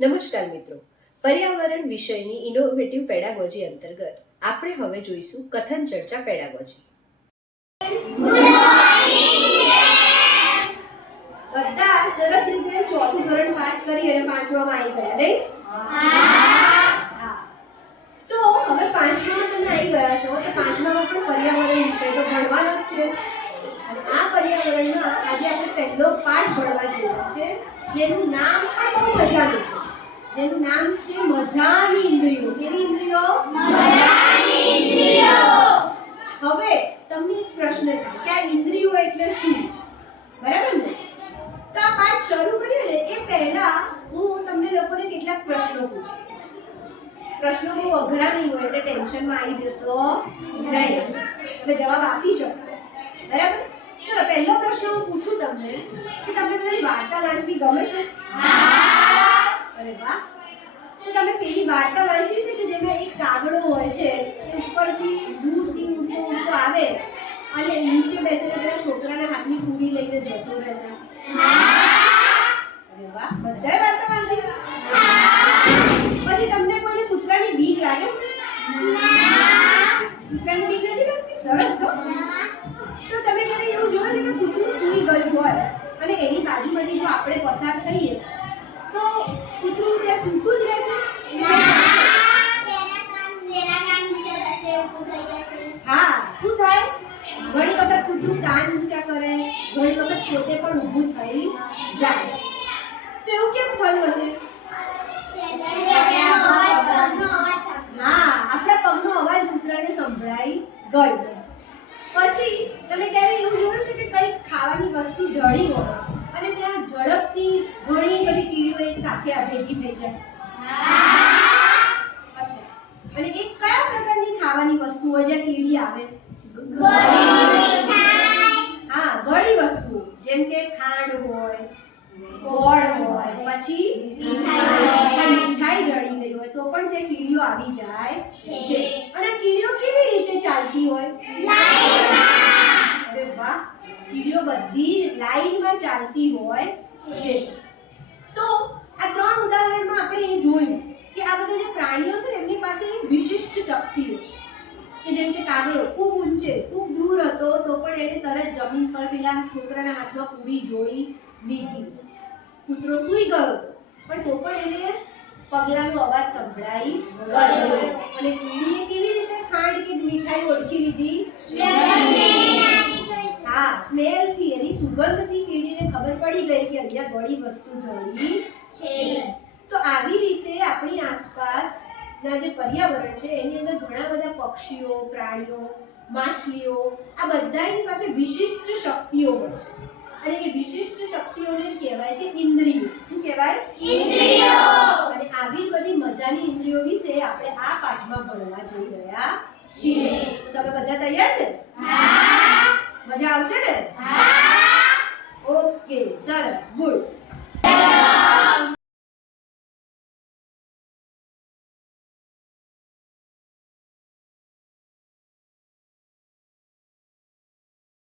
નમસ્કાર મિત્રો, પર્યાવરણ વિષયની ઇનોવેટિવ પેડાગોજી અંતર્ગત આપણે હવે જોઈશું કથન ચર્ચા પેડાગોજી. બધા સરસ રીતે ચોથું ધોરણ પાસ કરી અને પાંચમામાં આવી ગયા નહીં? હા. તો હવે પાંચમામાં તમે આવી ગયા છો તો પાંચમામાં પણ પર્યાવરણ વિષય તો ભણવાનો જ છે. અને આ પર્યાવરણમાં આજે આપણે પહેલો પાઠ ભણવા જઈ રહ્યા છે, જેનું નામ પણ બહુ મજાનું છે. જેનું નામ છે મજાની ઇન્દ્રિયો. કેવી ઇન્દ્રિયો? મજાની ઇન્દ્રિયો. હવે તમને એક પ્રશ્ન થાય કે આ ઇન્દ્રિયો એટલે શું? બરાબર ને? તો આ પાઠ શરૂ કરીએ ને એ પહેલા હું તમને લોકોને કેટલાક પ્રશ્નો પૂછીશ. પ્રશ્નો બહુ અઘરા નહીં હોય એટલે ટેન્શનમાં આવી જશો નહીં, એટલે જવાબ આપી શકશો. બરાબર? ચલો, પહેલો પ્રશ્ન હું પૂછું તમને કે તમને બધાની વાર્તા વાંચવી ગમે છે? અરે વાહ. તો તમે પેલી વાર્તા વાંચી છે કે જેમાં એક કાગડો હોય છે એ ઉપરથી દૂરથી ઉડતો ઉડતો આવે અને નીચે બેસીને પેલા છોકરાના હાથની પૂરી લઈને જતો રહે છે? અરે વાહ, બધાય વાર્તા વાંચી છે. પછી તમને કોઈને કૂતરાની બીક લાગે છે? કૂતરાની બીક નથી લાગતી? સરસ હો. તો તમે ક્યારે એવું જોયું છે કે કૂતરું સૂઈ ગયું હોય અને એની બાજુમાંથી જો આપણે પસાર થઈએ તો કૂતરું ત્યાં સૂતું જ રહેશે? હા, શું થાય? ઘણી વખત કૂતરું કાન ઊંચા કરે, ઘણી વખત પોતે પણ ઊભું થઈ જાય. તો એવું કેમ થયું હશે? હા, આપણા પગનો અવાજ કૂતરાને સંભળાઈ ગયો. પછી તમે ક્યારે એવું જોયું છે કે કંઈક ખાવાની વસ્તુ ઢળી હોય અને ત્યાં ઝડપથી ઘણી બધી કીડીઓ એક સાથે ભેગી થઈ જાય? અચ્છા, અને એક કયા પ્રકારની ખાવાની વસ્તુ હોય જ્યાં કીડી આવે? હા, ગળી વસ્તુ, જેમ કે ખાંડ હોય, ગોળ હોય, પછી મીઠાઈ ઢળી ગઈ હોય તો પણ તે કીડીઓ આવી જાય છે. અને કીડીઓ કેવી રીતે ચાલતી હોય? અરે વાહ, કીડીઓ બધી લાઈનમાં ચાલતી હોય છે. તો આ ત્રણ ઉદાહરણમાં આપણે એ જોયું કે આ બધા જે પ્રાણીઓ છે ને એમની પાસે વિશિષ્ટ શક્તિઓ છે. કે જેમ કે કાગડો ખૂબ ઊંચે ખૂબ દૂર હતો તો પણ એને તરત જમીન પર પેલા છોકરાના હાથમાં પૂરી જોઈ લીધી. કૂતરો સૂઈ ગયો હતો પણ તો પણ એને પગલાંનો અવાજ સંભળાઈ ગયો. અને કીડીએ કેવી રીતે ખાંડ કે મીઠાઈ ઓળખી લીધી? હા, સ્મેલથી, એની સુગંધથી કીડીને ખબર પડી ગઈ કે અહીંયા ગળી વસ્તુ ઢળી છે. તો આવી રીતે આપણી આસપાસના જે પર્યાવરણ છે એની અંદર ઘણા બધા પક્ષીઓ, પ્રાણીઓ, માછલીઓ, આ બધાની પાસે વિશિષ્ટ શક્તિઓ હોય છે. અને એ વિશિષ્ટ શક્તિઓને જ કહેવાય છે ઇન્દ્રિયો. શું કહેવાય? ઇન્દ્રિયો. અને આવી બધી મજાની ઇન્દ્રિયો વિશે આપણે આ પાઠમાં ભણવા જઈ રહ્યા છીએ. તો તમે બધા તૈયાર ને? હા. મજા આવશે ને? હા. ઓકે, સરસ, ગુડ.